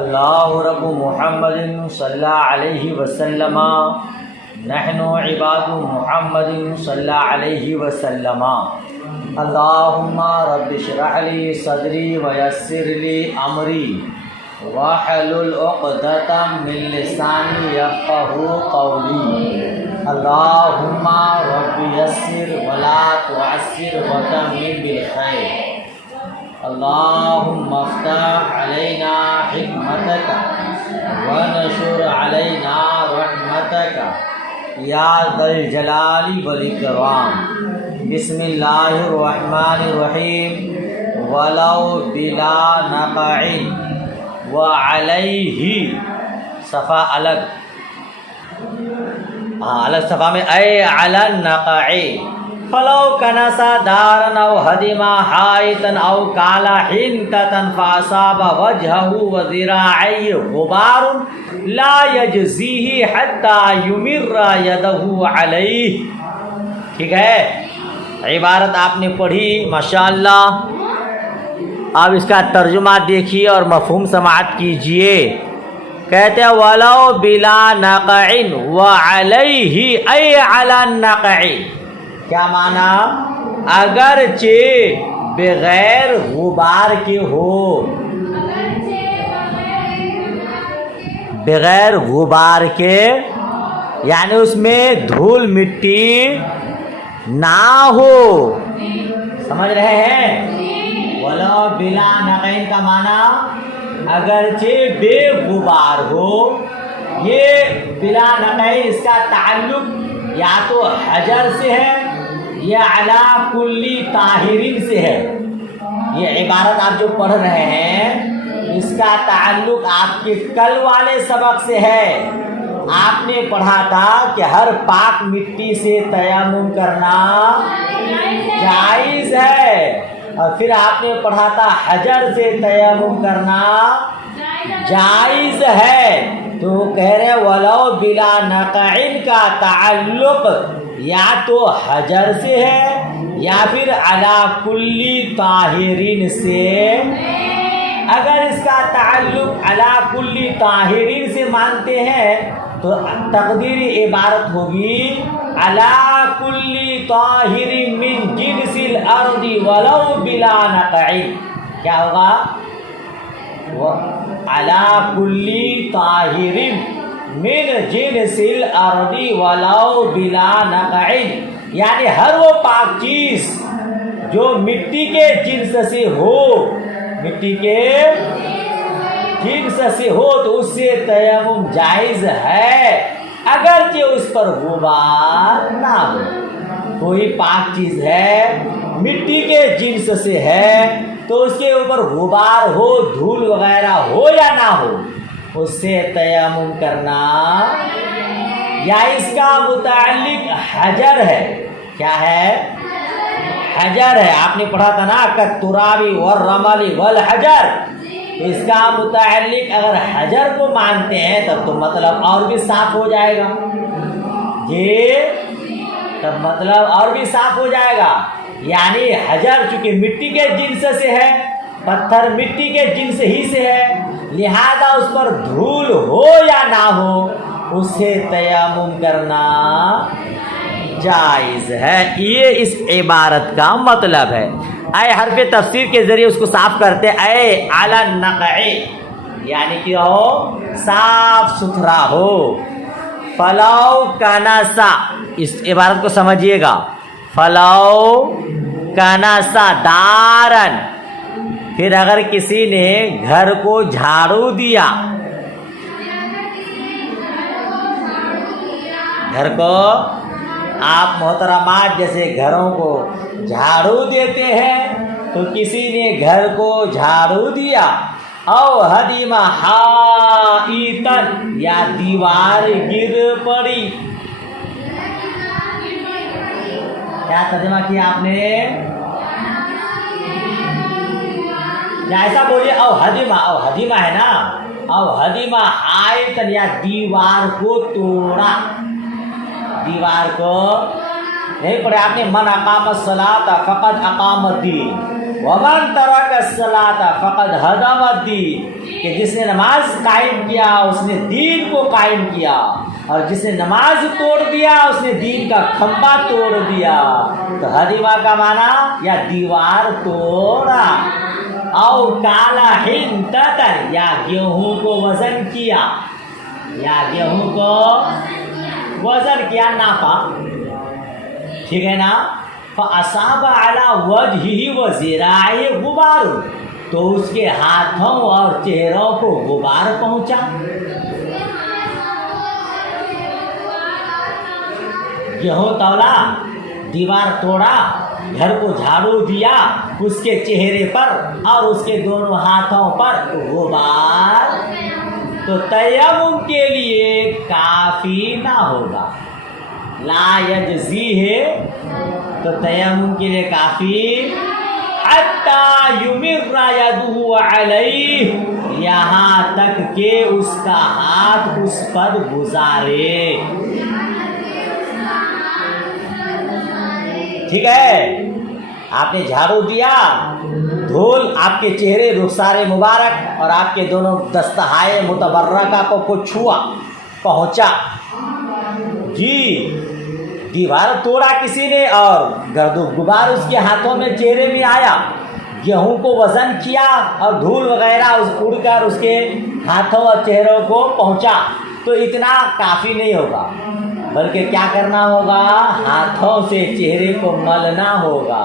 اللہ رب محمد صلی اللہ علیہ وسلم نحن عباد محمد صلی اللہ علیہ وسلم اللہم رب اشرح لی صدری ویسر لی امری واحلل عقدۃ من لسانی یفقہوا قولی اللہم رب یسر ولا تعسر وتمم بالخیر اللہم افتح علینا حکمتک ونشر علینا رحمتک یا ذا الجلال والاکرام بسم اللہ الرحمن الرحیم ولو بلا نقع وعلیہ صفحہ الگ الگ صفحہ میں اے علی النقع فلو کنسا دارن او ہدما حائطن او کالا حنتتن فاصاب وجہہ وذراعی غبار لا یجزیہ حتی یمر یدہ علیہ. ٹھیک ہے، عبارت آپ نے پڑھی ماشاءاللہ. اب اس کا ترجمہ دیکھیے اور مفہوم سماعت کیجئے. کہتے ہیں ولو بلا نقع وعلیہ ای علی النقع. کیا معنی؟ اگرچہ بغیر غبار کے ہو، بغیر غبار کے یعنی اس میں دھول مٹی نہ ہو. سمجھ رہے ہیں؟ ولو بلا نقع کا معنی اگرچہ بے غبار ہو. یہ بلا نقع اس کا تعلق یا تو حجر سے ہے یا علی کلی طاہرین سے ہے. یہ عبارت آپ جو پڑھ رہے ہیں اس کا تعلق آپ کے کل والے سبق سے ہے. آپ نے پڑھا تھا کہ ہر پاک مٹی سے تیمم کرنا جائز ہے، اور پھر آپ نے پڑھا تھا حجر سے تیمم کرنا جائز ہے. تو کہہ رہے ولو بلا نقع کا تعلق یا تو حجر سے ہے یا پھر علی کلی طاہرین سے. اگر اس کا تعلق علی کلی طاہرین سے مانتے ہیں تو تقدیری عبارت ہوگی علی کلی طاہر من جنس الارض ولو بلا نقع. کیا ہوگا؟ علی کلی طاہر من جنس الارض ولو بلا نقع، یعنی ہر وہ پاک چیز جو مٹی کے جنس سے ہو، مٹی کے جنس سے ہو تو اس سے تیمم جائز ہے اگرچہ اس پر غبار نہ ہو. کوئی پاک چیز ہے مٹی کے جنس سے ہے تو اس کے اوپر غبار ہو، دھول وغیرہ ہو یا نہ ہو، اس سے تیمم کرنا. یا اس کا متعلق حجر ہے. کیا ہے؟ حجر ہے. آپ نے پڑھا تھا نا کالتراب والرمل والحجر. اس کا متعلق اگر حجر کو مانتے ہیں تب تو مطلب اور بھی صاف ہو جائے گا. یہ تب مطلب اور بھی صاف ہو جائے گا. یعنی حجر چونکہ مٹی کے جنس سے ہے، پتھر مٹی کے جنس ہی سے ہے، لہذا اس پر دھول ہو یا نہ ہو اس سے تیمم کرنا جائز ہے. یہ اس عبارت کا مطلب ہے. اے حرف تفسیر کے ذریعے اس کو صاف کرتے اے علی النقع، یعنی کہ ہو صاف ستھرا ہو. فلو کنسا، اس عبارت کو سمجھیے گا. فلو کنسا دارن، پھر اگر کسی نے گھر کو جھاڑو دیا، گھر کو آپ محترمات جیسے گھروں کو جھاڑو دیتے ہیں تو کسی نے گھر کو جھاڑو دیا، او ہدم حائطن یا دیوار گر پڑی. کیا ترجمہ کیا آپ نے؟ ایسا بولیے او ہدمہ، او ہدمہ ہے نا، او ہدمہ حائطن یا دیوار کو توڑا. دیوار کو نہیں پڑھے آپ نے من اقام الصلاۃ فقط اقام الدین. ومن ترک الصلاۃ فقد ہدم الدین، کہ جس نے نماز قائم کیا اس نے دین کو قائم کیا، اور جس نے نماز توڑ دیا اس نے دین کا کھمبا توڑ دیا۔ تو ہدیمہ کا معنی یا دیوار توڑا، او کالا حنطۃ یا گیہوں کو وزن کیا، یا گیہوں کو وزن کیا، ناپا، ٹھیک ہے نا۔ فَأَصَابَ عَلَى وَجْهِهِ وَذِرَاعِهِ غُبَارٌ، تو اس کے ہاتھوں اور چہروں کو غبار پہنچا۔ گیہوں تولا، دیوار توڑا، گھر کو جھاڑو دیا، اس کے چہرے پر اور اس کے دونوں ہاتھوں پر غبار، تو تیمم کے لیے کافی نہ ہوگا، لا یجزی ہے، تو تیمم کے لیے کافی، حتی یمر یدہ علیہ، یہاں تک کہ اس کا ہاتھ اس پر گزارے، ٹھیک ہے۔ آپ نے جھاڑو دیا، دھول آپ کے چہرے رخسار مبارک اور آپ کے دونوں دستہائے متبرکہ کو چھوا، پہنچا جی، دیوار توڑا کسی نے اور گرد و غبار اس کے ہاتھوں میں چہرے میں آیا، گیہوں کو وزن کیا اور دھول وغیرہ اڑ کر اس کے ہاتھوں اور چہروں کو پہنچا، تو اتنا کافی نہیں ہوگا، بلکہ کیا کرنا ہوگا، ہاتھوں سے چہرے کو ملنا ہوگا،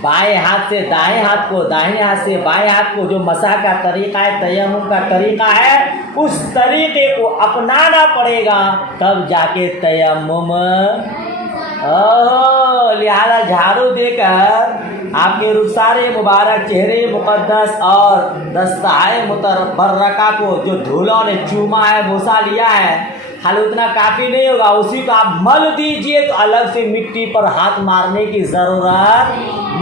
بائیں ہاتھ سے دائیں ہاتھ کو، دائیں ہاتھ سے بائیں ہاتھ کو، جو مسح کا طریقہ ہے، تیمم کا طریقہ ہے، اس طریقے کو اپنانا پڑے گا، تب جا کے تیمم۔ لہذا جھاڑو دے کر آپ کے رخسار مبارک، چہرے مقدس اور دستہائے متبرکہ کو جو دھولوں نے چوما ہے، بوسا لیا ہے، خالی اتنا کافی نہیں ہوگا، اسی کو آپ مل دیجئے، تو الگ سے مٹی پر ہاتھ مارنے کی ضرورت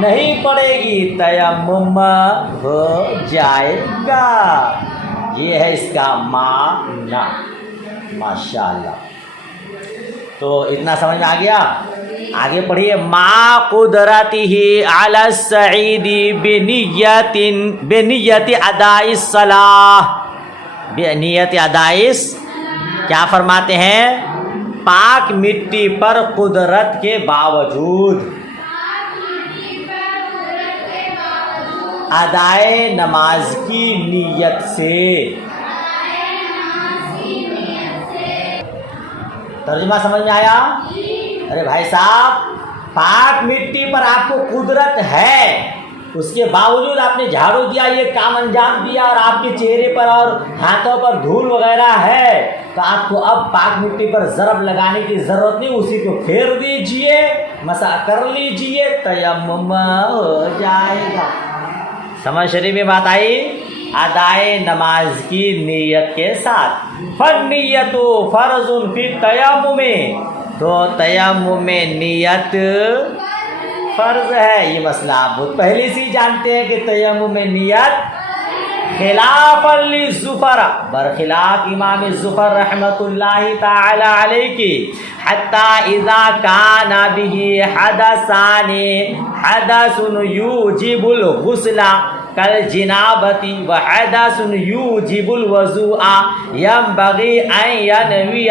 نہیں پڑے گی، تیمم ہو جائے گا۔ یہ ہے اس کا معنی، ماشاءاللہ۔ تو اتنا سمجھ میں آ گیا، آگے پڑھیے۔ ما قدرتہ علی الصعید بنیت اداء الصلاۃ، بنیت اداء، کیا فرماتے ہیں، پاک مٹی پر قدرت کے باوجود ادائے نماز کی نیت سے۔ ترجمہ سمجھ میں آیا؟ ارے بھائی صاحب، پاک مٹی پر آپ کو قدرت ہے، اس کے باوجود آپ نے جھاڑو دیا، یہ کام انجام دیا، اور آپ کے چہرے پر اور ہاتھوں پر دھول وغیرہ ہے، تو آپ کو اب پاک مٹی پر ضرب لگانے کی ضرورت نہیں، اسی کو پھیر دیجئے، مسح کر لیجئے، تیمم ہو جائے گا۔ سمجھ شریف میں بات آئی؟ ادائے نماز کی نیت کے ساتھ۔ فالنیت فرض فی التیمم، تو تیمم میں نیت فرض ہے، یہ مسئلہ آپ بہت پہلے سے ہی جانتے ہیں کہ تیمم میں نیت خلاف للزفر، برخلاف امام الزفر رحمۃ اللہ تعالی علیہ کی، حتی اذا کان به حدثان، حدث یوجب الغسل کالجنابۃ وحدث یوجب الوضوء ینبغی ان ینوی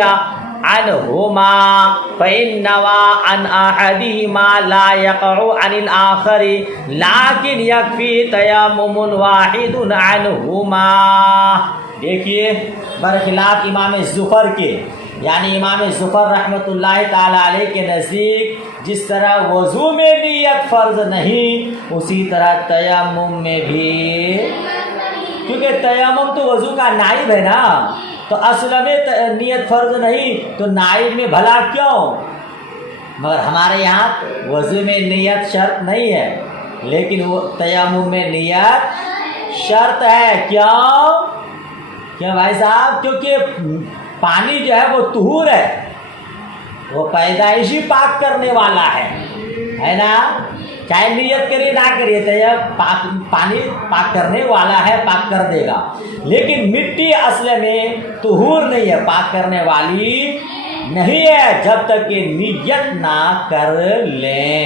عنہما، فإن نوى عن أحدهما لا يقع عن الآخر لیکن یکفی تیمم واحد عنہما۔ دیکھیے، برخلاف امام زفر کے، یعنی امام زفر رحمۃ اللہ تعالی علیہ کے نزدیک جس طرح وضو میں نیت فرض نہیں، اسی طرح تیمم میں بھی، کیونکہ تیمم تو وضو کا نائب ہے نا، تو اصل میں نیت فرض نہیں، تو نائب میں بھلا کیوں؟ مگر ہمارے یہاں وضو میں نیت شرط نہیں ہے، لیکن وہ تیمم میں نیت شرط ہے۔ کیوں بھائی صاحب؟ کیونکہ پانی جو ہے وہ طہور ہے، وہ پیدائشی پاک کرنے والا ہے نا، چاہے نیت کریے نہ کریے، پانی پاک کرنے والا ہے، پاک کر دے گا، لیکن مٹی اصل میں طہور نہیں ہے، پاک کرنے والی نہیں ہے، جب تک کہ نیت نہ کر لیں۔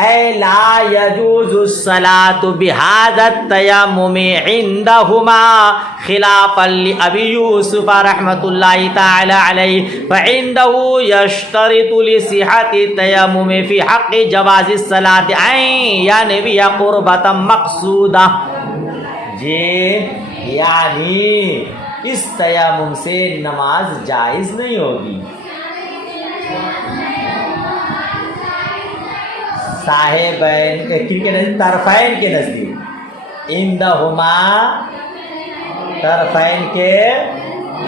اے لا یجوز الصلاۃ بہذا التیمم عندہما خلافا لابی یوسف رحمۃ اللہ تعالی علیہ فعنده یشترط لصحۃ التیمم فی حق جواز الصلاۃ ان ینوی قربۃ مقصودہ. یعنی اس تیمم سے نماز جائز نہیں ہوگی. صاحبین کے نزدیک، طرفین کے نزدیک، عندہما طرفین کے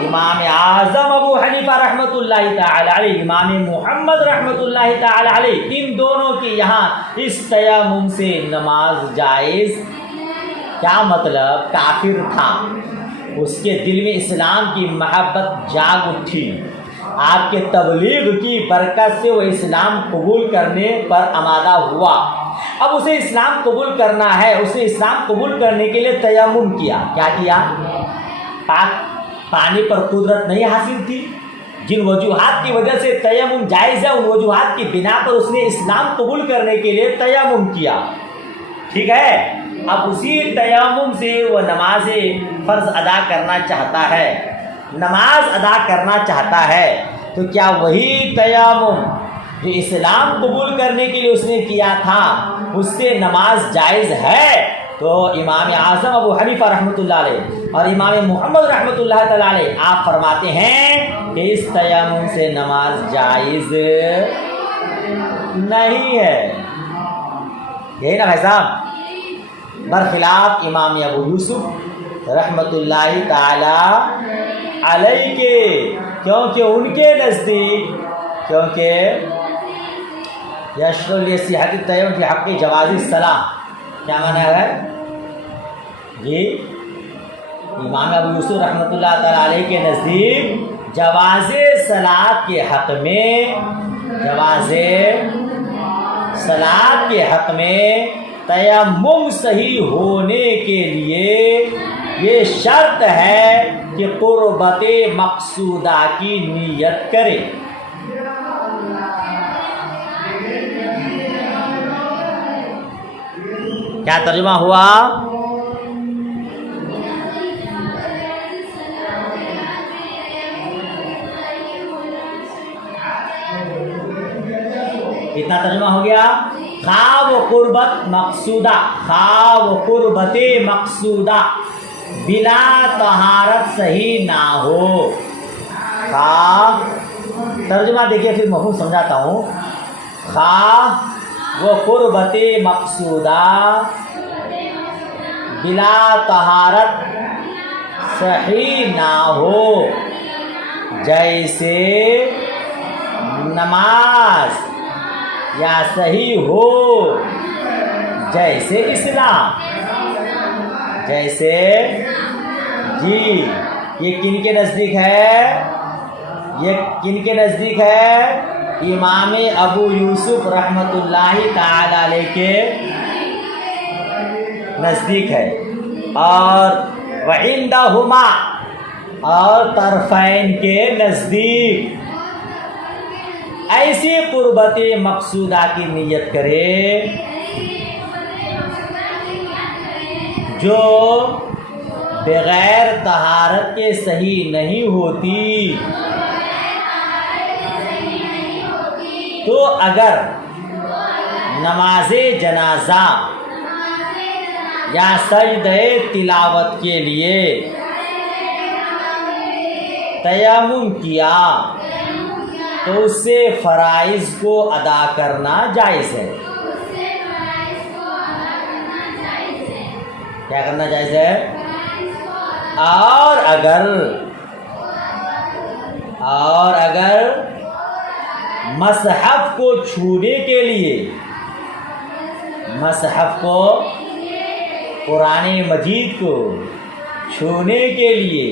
امام اعظم ابو حنیفہ رحمۃ اللہ تعالی علیہ، امام محمد رحمۃ اللہ تعالی علیہ، ان دونوں کے یہاں اس تیمم سے نماز جائز. کیا مطلب؟ کافر تھا، اس کے دل میں اسلام کی محبت جاگ اٹھی، آپ کے تبلیغ کی برکت سے وہ اسلام قبول کرنے پر آمادہ ہوا. اب اسے اسلام قبول کرنا ہے، اسے اسلام قبول کرنے کے لیے تیمم کیا. کیا کیا؟ پانی پر قدرت نہیں حاصل تھی، جن وجوہات کی وجہ سے تیمم جائز ہے، ان وجوہات کی بنا پر اس نے اسلام قبول کرنے کے لیے تیمم کیا. ٹھیک ہے. اب اسی تیمم سے وہ نماز فرض ادا کرنا چاہتا ہے، نماز ادا کرنا چاہتا ہے، تو کیا وہی تیمم جو اسلام قبول کرنے کے لیے اس نے کیا تھا اس سے نماز جائز ہے؟ تو امام اعظم ابو حنیفہ رحمۃ اللہ علیہ اور امام محمد رحمۃ اللہ تعالی علیہ آپ فرماتے ہیں کہ اس تیمم سے نماز جائز نہیں ہے. یہی نا بھائی صاحب؟ برخلاف امام ابو یوسف رحمۃ اللہ تعالی علیہ کے، کیونکہ ان کے نزدیک، کیونکہ یشترط لصحۃ التیمم فی حق جواز الصلاۃ، کیا معنی ہے جی؟ امام ابو یوسف رحمۃ اللہ تعالی علیہ کے نزدیک جواز صلاۃ کے حق میں، جواز صلاۃ کے حق میں تیمم صحیح ہونے کے لیے یہ شرط ہے کہ قربت مقصودہ کی نیت کرے. کیا ترجمہ ہوا؟ کتنا ترجمہ ہو گیا؟ خواہ و قربت مقصودہ، خواہ و قربت مقصودہ بلا طہارت صحیح نہ ہو. خواہ، ترجمہ دیکھیے پھر مفہوم سمجھاتا ہوں. خواہ و قربت مقصودہ بلا طہارت صحیح نہ ہو، جیسے نماز، یا صحیح ہو جیسے اسلام. جیسے جی یہ کن کے نزدیک ہے؟ یہ کن کے نزدیک ہے؟ امام ابو یوسف رحمۃ اللہ تعالی علیہ کے نزدیک ہے. اور وعندہما، اور طرفین کے نزدیک ایسی قربت مقصودہ کی نیت کرے جو بغیر طہارت کے صحیح نہیں ہوتی. تو اگر نماز جنازہ یا سجدہ تلاوت کے لیے تیمم کیا تو اس سے فرائض کو ادا کرنا جائز ہے. کیا کرنا جائز ہے؟ اور اگر مصحف کو چھونے کے لیے، مصحف کو، قرآن مجید کو چھونے کے لیے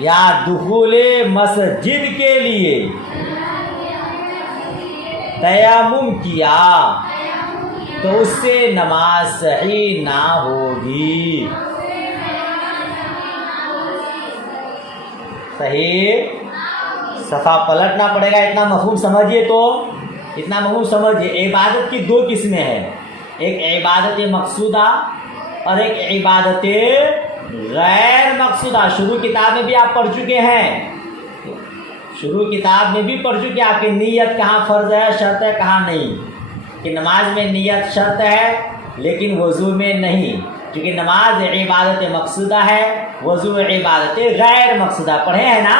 یا دخول مسجد کے لیے تیمم کیا تو اس سے نماز صحیح نہ ہوگی. صحیح صفحہ پلٹنا پڑے گا. اتنا مفہوم سمجھیے. تو اتنا مفہوم سمجھیے. عبادت کی دو قسمیں ہیں, ایک عبادت مقصودہ اور ایک عبادت غیر مقصودہ. شروع کتاب میں بھی آپ پڑھ چکے ہیں, شروع کتاب میں بھی پڑھ چکے آپ کی نیت کہاں فرض ہے, شرط ہے, کہاں نہیں. کہ نماز میں نیت شرط ہے لیکن وضو میں نہیں, کیونکہ نماز عبادت مقصودہ ہے, وضو عبادت غیر مقصودہ. پڑھے ہیں نا,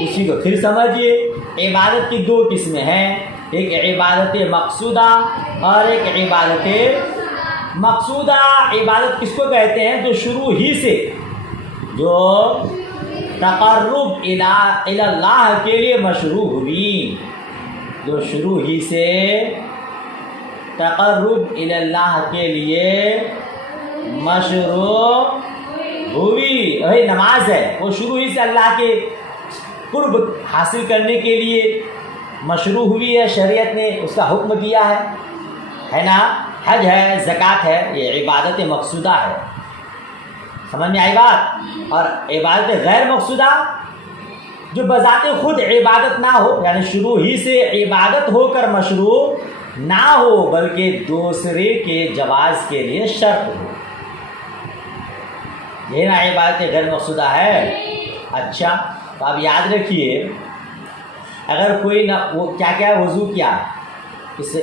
اسی کو پھر سمجھیے. عبادت کی دو قسمیں ہیں, ایک عبادت مقصودہ اور ایک عبادت مقصودہ. عبادت کس کو کہتے ہیں؟ جو شروع ہی سے جو تقرب الی اللہ کے لیے مشروع ہوئی, جو شروع ہی سے تقرب الی اللہ کے لیے مشروع ہوئی, وہی نماز ہے. وہ شروع ہی سے اللہ کے قرب حاصل کرنے کے لیے مشروع ہوئی ہے, شریعت نے اس کا حکم دیا ہے نا. حج ہے, زکوٰۃ ہے, یہ عبادت مقصودہ ہے. سمجھ میں آئی بات؟ اور عبادت غیر مقصودہ جو بذات خود عبادت نہ ہو, یعنی شروع ہی سے عبادت ہو کر مشروع نہ ہو بلکہ دوسرے کے جواز کے لیے شرط ہو, یہ نا عبادت غیر مقصودہ ہے. اچھا, تو آپ یاد رکھیے, اگر کوئی نہ وہ کیا وضو کیا, اس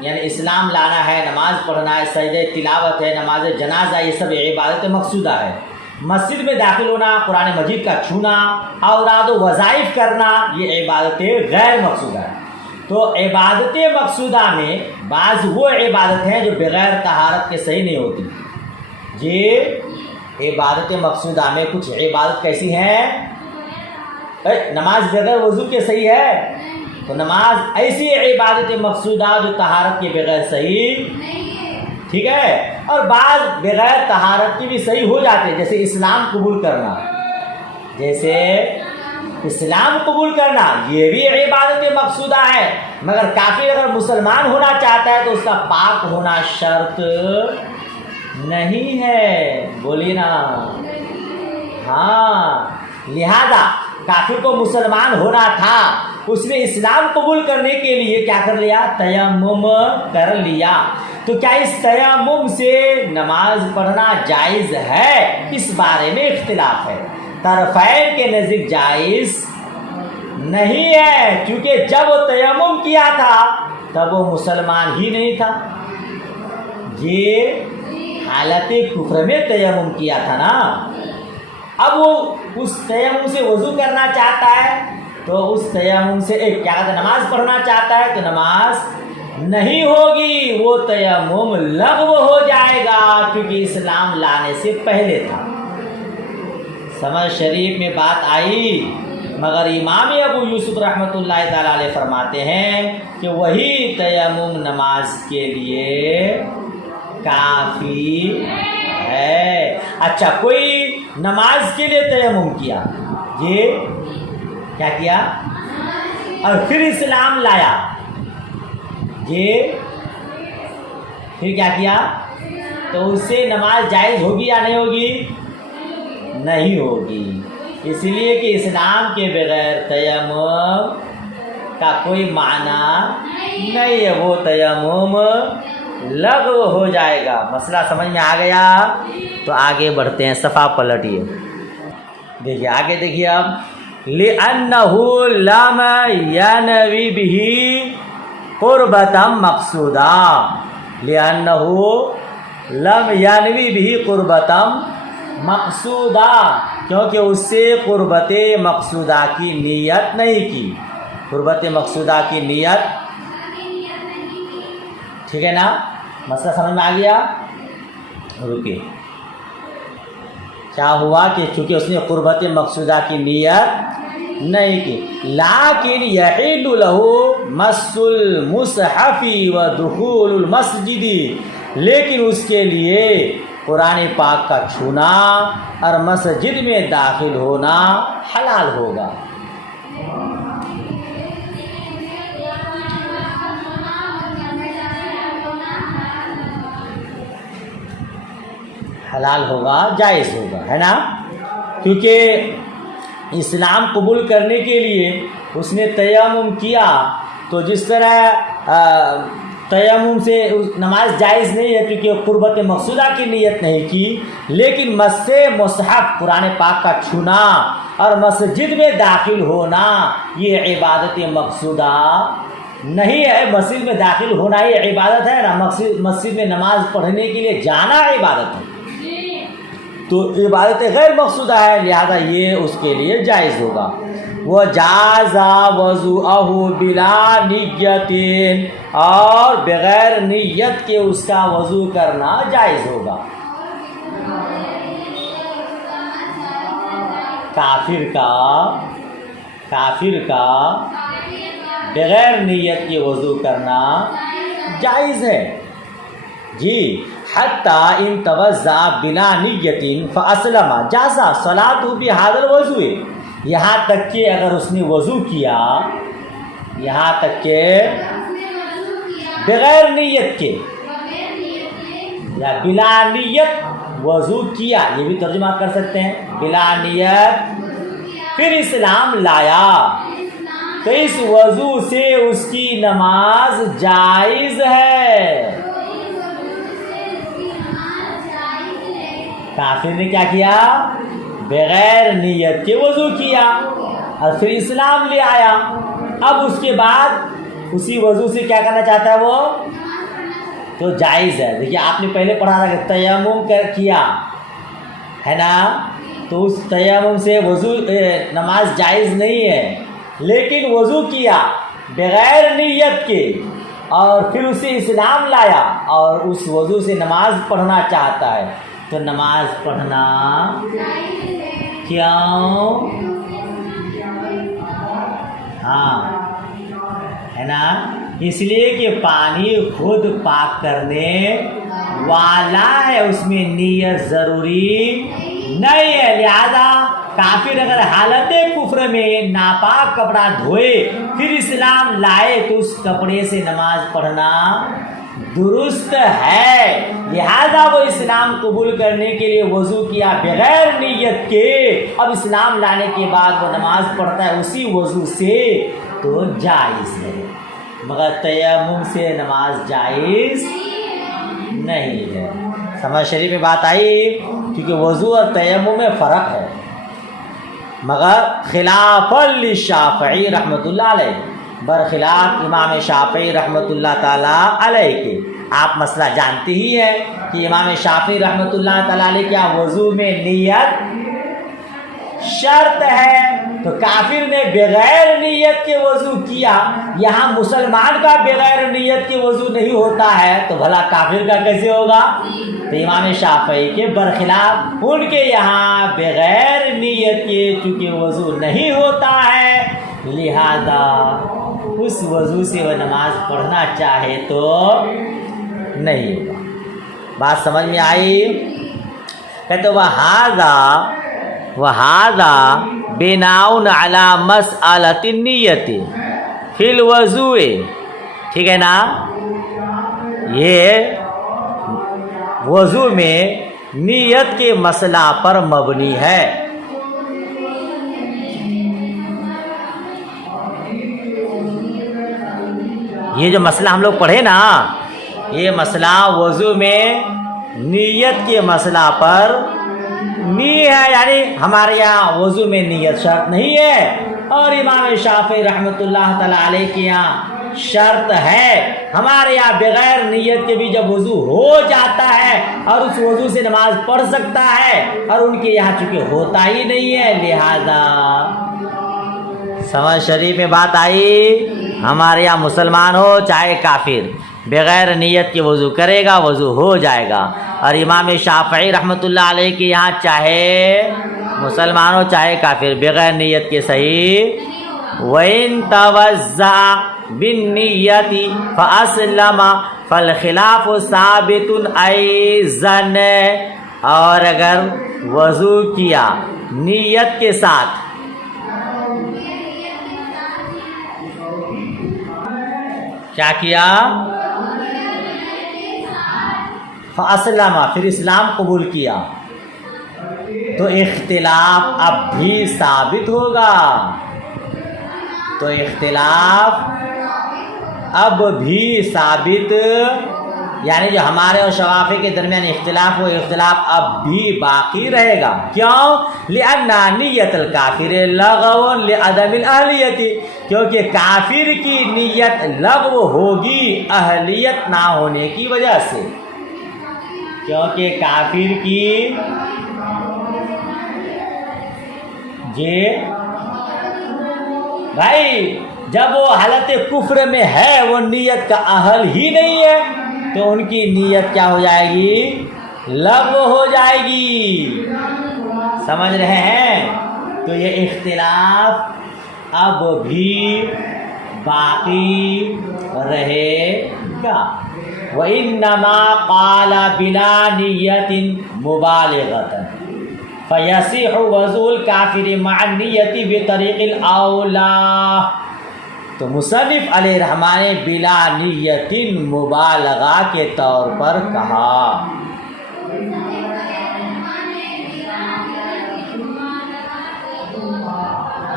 یعنی اسلام لانا ہے, نماز پڑھنا ہے, سجدہ تلاوت ہے, نماز جنازہ, یہ سب عبادت مقصودہ ہے. مسجد میں داخل ہونا, قرآن مجید کا چھونا, اوراد و وظائف کرنا, یہ عبادت غیر مقصودہ ہے. تو عبادت مقصودہ میں بعض وہ عبادت ہیں جو بغیر طہارت کے صحیح نہیں ہوتی. یہ عبادت مقصودہ میں کچھ عبادت کیسی ہیں؟ نماز بغیر وضو کے صحیح ہے, تو نماز ایسی عبادت مقصودہ جو طہارت کے بغیر صحیح, ٹھیک ہے. اور بعض بغیر طہارت کی بھی صحیح ہو جاتے ہیں, جیسے اسلام قبول کرنا, جیسے اسلام قبول کرنا, یہ بھی عبادت مقصودہ ہے. مگر کافر اگر مسلمان ہونا چاہتا ہے تو اس کا پاک ہونا شرط نہیں ہے. بولیے نا, ہاں. لہذا کافر کو مسلمان ہونا تھا, اس نے اسلام قبول کرنے کے لیے کیا کر لیا؟ تیمم کر لیا. تو کیا اس تیمم سے نماز پڑھنا جائز ہے؟ اس بارے میں اختلاف ہے. طرفین کے نزدیک جائز نہیں ہے, کیونکہ جب وہ تیمم کیا تھا تب وہ مسلمان ہی نہیں تھا. یہ حالت کفر میں تیمم کیا تھا نا. اب وہ اس تیمم سے وضو کرنا چاہتا ہے تو اس تیمم سے کیا کہتے ہیں, نماز پڑھنا چاہتا ہے تو نماز نہیں ہوگی, وہ تیمم لغو ہو جائے گا, کیونکہ اسلام لانے سے پہلے تھا. سمجھ شریف میں بات آئی. مگر امام ابو یوسف رحمۃ اللہ تعالیٰ علیہ فرماتے ہیں کہ وہی تیمم نماز کے لیے کافی ہے. اچھا, کوئی نماز کے لیے تیمم کیا, یہ کیا کیا, اور پھر اسلام لایا, یہ پھر کیا کیا, تو اس سے نماز جائز ہوگی یا نہیں ہوگی؟ نہیں ہوگی. اس لیے کہ اسلام کے بغیر تیمم کا کوئی معنی نہیں ہے, وہ تیمم لغو ہو جائے گا. مسئلہ سمجھ میں آ گیا؟ تو آگے بڑھتے ہیں, صفحہ پلٹیے, دیکھیے آگے دیکھیے اب. لِأَنَّهُ لَمْ يَنْوِ بِهِ قُرْبَةً مَقْصُودًا, لِأَنَّهُ لَمْ يَنْوِ بِهِ قُرْبَةً مَقْصُودًا, کیونکہ اس سے قربت مقصودہ کی نیت نہیں کی. قربت مقصودہ کی نیت, ٹھیک ہے نا. مسئلہ سمجھ میں آ گیا؟ رکیے. کیا ہوا کہ چونکہ اس نے قربت مقصودہ کی نیت نہیں کی, لیکن یحل له مس المصحف ودخول المسجد, لیکن اس کے لیے قرآن پاک کا چھونا اور مسجد میں داخل ہونا حلال ہوگا. حلال ہوگا, جائز ہوگا, ہے نا. کیونکہ اسلام قبول کرنے کے لیے اس نے تیمم کیا تو جس طرح تیمم سے نماز جائز نہیں ہے کیونکہ قربت مقصودہ کی نیت نہیں کی، لیکن مس مصحف قرآن پاک کا چھونا اور مسجد میں داخل ہونا یہ عبادت مقصودہ نہیں ہے۔ مسجد میں داخل ہونا ہی عبادت ہے نا، مسجد میں نماز پڑھنے کے لیے جانا عبادت ہے، تو عبادت غیر مقصودہ ہے، لہذا یہ اس کے لیے جائز ہوگا۔ وَجَازَ وَضُوءَهُ بِلَا نِيَّةٍ، اور بغیر نیت کے اس کا وضو کرنا جائز ہوگا۔ کافر کا بغیر نیت کے وضو کرنا جائز ہے جی۔ حتیٰ ان توضأ بلا نیت فاسلم جاز صلاۃ بہذا الوضوء، یہاں تک کہ اگر اس نے وضو کیا، یہاں تک کہ بغیر نیت کے یا بلا نیت وضو کیا، یہ بھی ترجمہ کر سکتے ہیں، بلا نیت پھر اسلام لایا تو اس وضو سے اس کی نماز جائز ہے۔ کافر نے کیا کیا؟ بغیر نیت کے وضو کیا اور پھر اسلام لے آیا، اب اس کے بعد اسی وضو سے کیا کرنا چاہتا ہے وہ، تو جائز ہے۔ دیکھیے آپ نے پہلے پڑھا تھا کہ تیمم کیا ہے نا، تو اس تیمم سے وضو نماز جائز نہیں ہے، لیکن وضو کیا بغیر نیت کے اور پھر اسے اسلام لایا اور اس وضو سے نماز پڑھنا چاہتا ہے، تو نماز پڑھنا کیوں؟ ہاں ہے نا، اس لیے کہ پانی خود پاک کرنے والا ہے، اس میں نیت ضروری نہیں ہے، لہذا کافر اگر حالت کفر میں ناپاک کپڑا دھوئے پھر اسلام لائے تو اس کپڑے سے نماز پڑھنا درست ہے، لہذا وہ اسلام قبول کرنے کے لیے وضو کیا بغیر نیت کے، اب اسلام لانے کے بعد وہ نماز پڑھتا ہے اسی وضو سے، تو جائز ہے، مگر تیمم سے نماز جائز نہیں ہے۔ سمجھ شریف میں بات آئی، کیونکہ وضو اور تیمم میں فرق ہے، مگر خلاف للشافعی رحمۃ اللہ علیہ، برخلاف امام شافعی رحمۃ اللہ تعالیٰ علیہ کے۔ آپ مسئلہ جانتے ہی ہیں کہ امام شافعی رحمۃ اللہ تعالیٰ علیہ کیا وضو میں نیت شرط ہے، تو کافر نے بغیر نیت کے وضو کیا، یہاں مسلمان کا بغیر نیت کے وضو نہیں ہوتا ہے تو بھلا کافر کا کیسے ہوگا؟ تو امام شافعی کے برخلاف ان کے یہاں بغیر نیت کے چونکہ وضو نہیں ہوتا ہے، لہذا اس وضو سے وہ نماز پڑھنا چاہے تو نہیں ہوگا۔ بات سمجھ میں آئی؟ کہتے وَهَذَا بِنَاءٌ عَلَى مَسْأَلَةِ النِّيَّةِ فِي الْوُضُوءِ، ٹھیک ہے نا، یہ وضو میں نیت کے مسئلہ پر مبنی ہے۔ یہ جو مسئلہ ہم لوگ پڑھے نا، یہ مسئلہ وضو میں نیت کے مسئلہ پر نہیں ہے، یعنی ہمارے یہاں وضو میں نیت شرط نہیں ہے اور امام شافعی رحمۃ اللہ تعالیٰ علیہ کے یہاں شرط ہے۔ ہمارے یہاں بغیر نیت کے بھی جب وضو ہو جاتا ہے اور اس وضو سے نماز پڑھ سکتا ہے، اور ان کے یہاں چونکہ ہوتا ہی نہیں ہے، لہذا سمجھ شریف میں بات آئی، ہمارے یہاں مسلمان ہو چاہے کافر بغیر نیت کے وضو کرے گا، وضو ہو جائے گا، اور امام شافعی رحمۃ اللہ علیہ کے یہاں چاہے مسلمان ہو چاہے کافر بغیر نیت کے صحیح۔ وَإِن تَوَضَّأَ بِالنِّيَّةِ فَأَسْلَمَ فَالْخِلَافُ ثَابِتٌ أَيْضًا، اور اگر وضو کیا نیت کے ساتھ، کیا کیا؟ فاسلم، پھر اسلام قبول کیا، تو اختلاف اب بھی ثابت ہوگا، تو اختلاف اب بھی ثابت، یعنی جو ہمارے اور شوافی کے درمیان اختلاف، وہ اختلاف اب بھی باقی رہے گا. کیوں؟ لأن نیت الکافر لغو لعدم الاہلیت، کیونکہ کافر کی نیت لغو ہوگی اہلیت نہ ہونے کی وجہ سے. کیونکہ کافر کی جی بھائی جب وہ حالت کفر میں ہے، وہ نیت کا اہل ہی نہیں ہے، تو ان کی نیت کیا ہو جائے گی؟ لغو ہو جائے گی. سمجھ رہے ہیں؟ تو یہ اختلاف اب بھی باقی رہے گا. وَإِنَّمَا قَالَ بِلَا نِيَّةٍ مُبَالِغَةً فَيَصِحُ وَضُوءُ الْكَافِرِ مَعَ النِّيَّةِ بِطَرِيقِ الْأَوْلَىٰ. تو مصنف علیہ الرحمٰن نے بلا نیت مبالغہ کے طور پر کہا.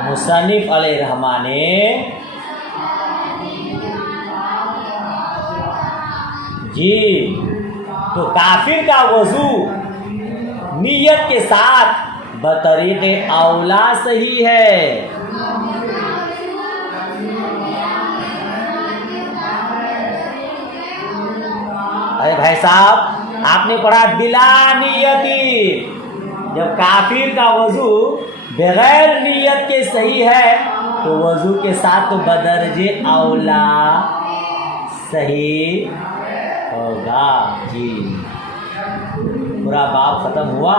مصنف علیہ الرحمٰن نے جی تو کافر کا وضو نیت کے ساتھ بطریق اولا صحیح ہے. ارے بھائی صاحب، آپ نے پڑھا بلا نیتی، جب کافر کا وضو بغیر نیت کے صحیح ہے تو وضو کے ساتھ تو بدرجے اولا صحیح ہوگا. جی پورا باب ختم ہوا.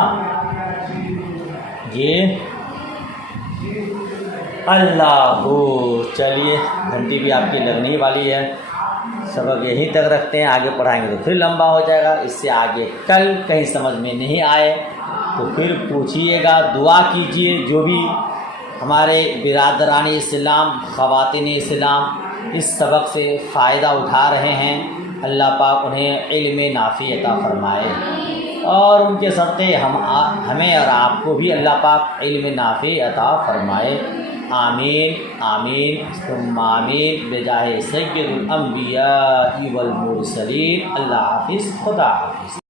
جی اللہ ہو. چلیے گھنٹی بھی آپ کی لگنے والی ہے. سبق یہیں تک رکھتے ہیں، آگے پڑھائیں گے تو پھر لمبا ہو جائے گا. اس سے آگے کل کہیں سمجھ میں نہیں آئے تو پھر پوچھیے گا، دعا کیجیے. جو بھی ہمارے برادران اسلام، خواتین اسلام اس سبق سے فائدہ اٹھا رہے ہیں، اللہ پاک انہیں علم نافع عطا فرمائے، اور ان کے صدقے ہمیں اور آپ کو بھی اللہ پاک علم نافع عطا فرمائے. آمین آمین ثم آمین بجاہ سید الانبیاء والمرسلین. اللہ حافظ. خدا حافظ.